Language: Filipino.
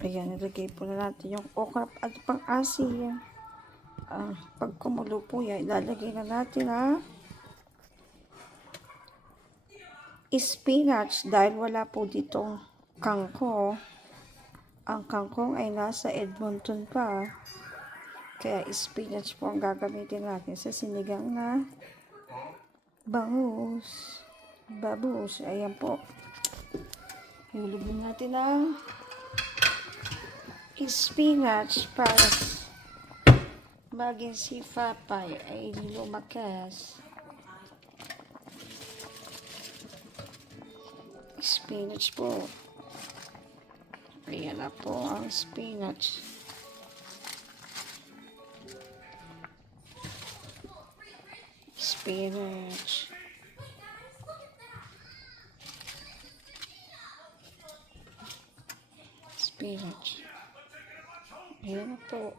Ayan, nilagay po na natin yung okra at pang-asin. Pag kumulo po yan, ilalagay na natin spinach dahil wala po ditong kangkong. Ang kangkong ay nasa Edmonton pa. Kaya spinach po ang gagamitin natin sa sinigang na bangus. Babus. Ayan po. Ilubin natin ang spinach para maging si Papay ay lumakas. Spinach po. Ayan na po ang spinach. Spinach. Spinach. Ayan na po.